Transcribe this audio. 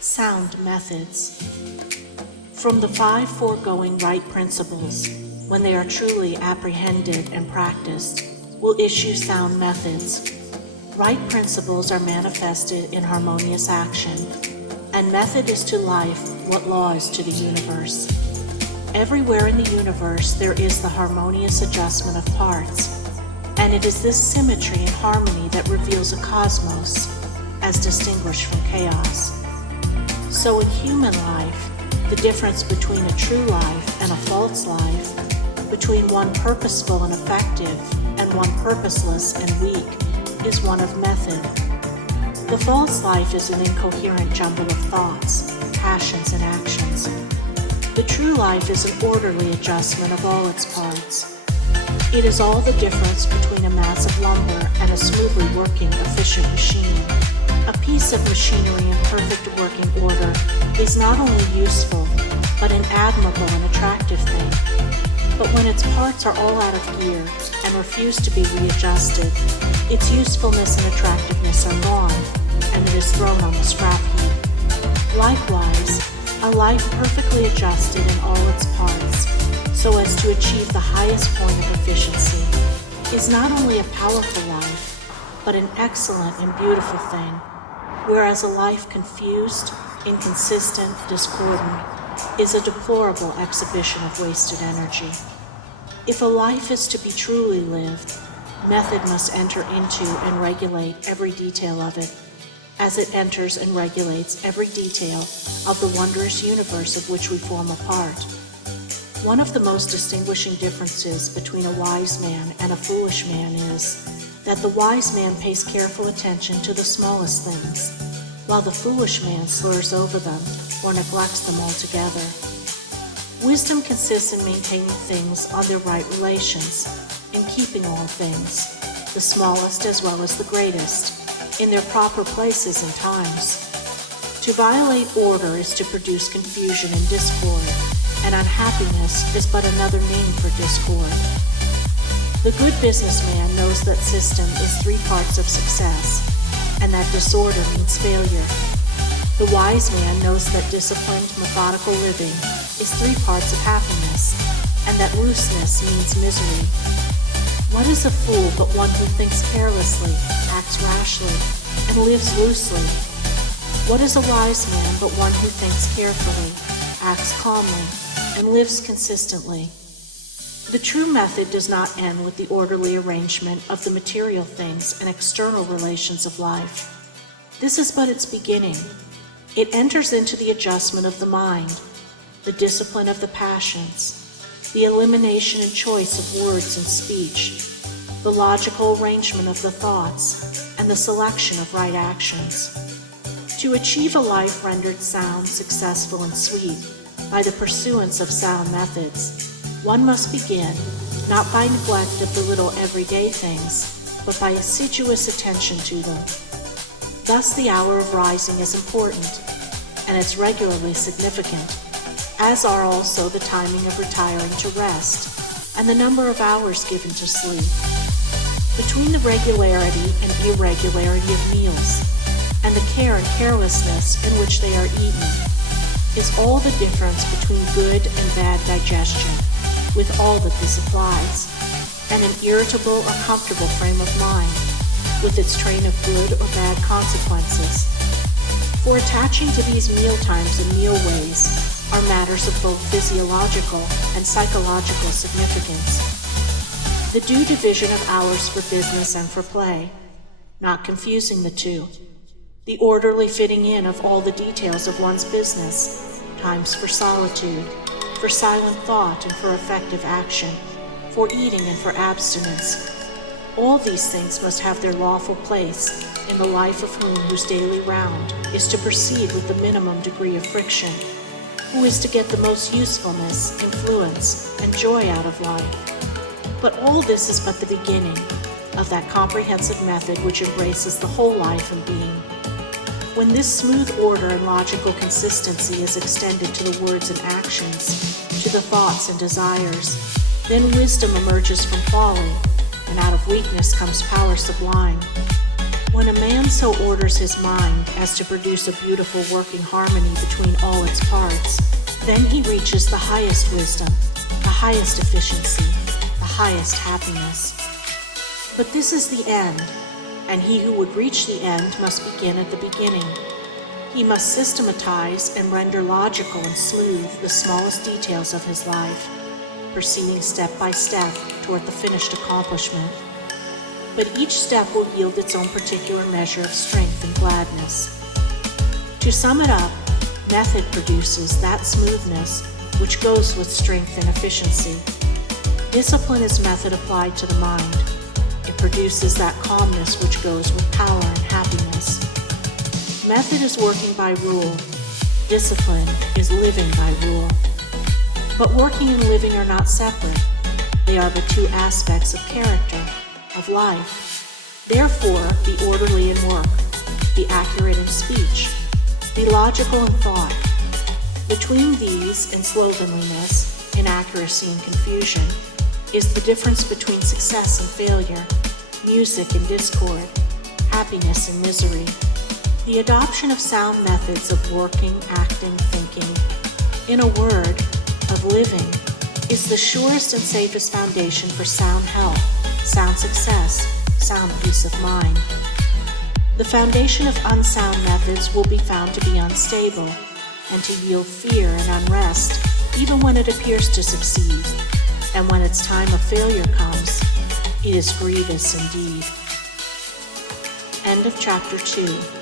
Sound methods. From the 5 foregoing right principles, when they are truly apprehended and practiced, will issue sound methods. Right principles are manifested in harmonious action, and method is to life what law is to the universe. Everywhere in the universe there is the harmonious adjustment of parts, and it is this symmetry and harmony that reveals a cosmos, as distinguished from chaos. So in human life, the difference between a true life and a false life, between one purposeful and effective and one purposeless and weak, is one of method. The false life is an incoherent jumble of thoughts, passions, and actions. The true life is an orderly adjustment of all its parts. It is all the difference between a mass of lumber and a smoothly working, efficient machine. A piece of machinery in perfect working order is not only useful, but an admirable and attractive thing. But when its parts are all out of gear and refuse to be readjusted, its usefulness and attractiveness are gone, and it is thrown on the scrap heap. Likewise, a life perfectly adjusted in all its parts, so as to achieve the highest point of efficiency, is not only a powerful life, but an excellent and beautiful thing, whereas a life confused, inconsistent, discordant, is a deplorable exhibition of wasted energy. If a life is to be truly lived, method must enter into and regulate every detail of it, as it enters and regulates every detail of the wondrous universe of which we form a part. One of the most distinguishing differences between a wise man and a foolish man is that the wise man pays careful attention to the smallest things, while the foolish man slurs over them or neglects them altogether. Wisdom consists in maintaining things on their right relations, in keeping all things, the smallest as well as the greatest, in their proper places and times. To violate order is to produce confusion and discord, and unhappiness is but another name for discord. The good businessman knows that system is 3 parts of success, and that disorder means failure. The wise man knows that disciplined, methodical living is 3 parts of happiness, and that looseness means misery. What is a fool but one who thinks carelessly, acts rashly, and lives loosely? What is a wise man but one who thinks carefully, acts calmly, and lives consistently? The true method does not end with the orderly arrangement of the material things and external relations of life. This is but its beginning. It enters into the adjustment of the mind, the discipline of the passions, the elimination and choice of words and speech, the logical arrangement of the thoughts, and the selection of right actions. To achieve a life rendered sound, successful, and sweet by the pursuance of sound methods, one must begin not by neglect of the little everyday things, but by assiduous attention to them. Thus the hour of rising is important, and it's regularly significant, as are also the timing of retiring to rest, and the number of hours given to sleep. Between the regularity and irregularity of meals, and the care and carelessness in which they are eaten, is all the difference between good and bad digestion, with all that this applies, and an irritable or comfortable frame of mind, with its train of good or bad consequences. For attaching to these meal times and meal ways are matters of both physiological and psychological significance. The due division of hours for business and for play, not confusing the two. The orderly fitting in of all the details of one's business, times for solitude, for silent thought and for effective action, for eating and for abstinence. All these things must have their lawful place in the life of whom whose daily round is to proceed with the minimum degree of friction, who is to get the most usefulness, influence, and joy out of life. But all this is but the beginning of that comprehensive method which embraces the whole life and being. When this smooth order and logical consistency is extended to the words and actions, to the thoughts and desires, then wisdom emerges from folly, and out of weakness comes power sublime. When a man so orders his mind as to produce a beautiful working harmony between all its parts, then he reaches the highest wisdom, the highest efficiency, the highest happiness. But this is the end, and he who would reach the end must begin at the beginning. He must systematize and render logical and smooth the smallest details of his life, proceeding step by step toward the finished accomplishment. But each step will yield its own particular measure of strength and gladness. To sum it up, method produces that smoothness which goes with strength and efficiency. Discipline is method applied to the mind. It produces that calmness which goes with power and happiness. Method is working by rule. Discipline is living by rule. But working and living are not separate. They are but two aspects of character, of life. Therefore, be orderly in work, be accurate in speech, be logical in thought. Between these and slovenliness, inaccuracy and confusion, is the difference between success and failure, music and discord, happiness and misery. The adoption of sound methods of working, acting, thinking, in a word, of living, is the surest and safest foundation for sound health, sound success, sound peace of mind. The foundation of unsound methods will be found to be unstable and to yield fear and unrest even when it appears to succeed, and when its time of failure comes, it is grievous indeed. End of chapter 2.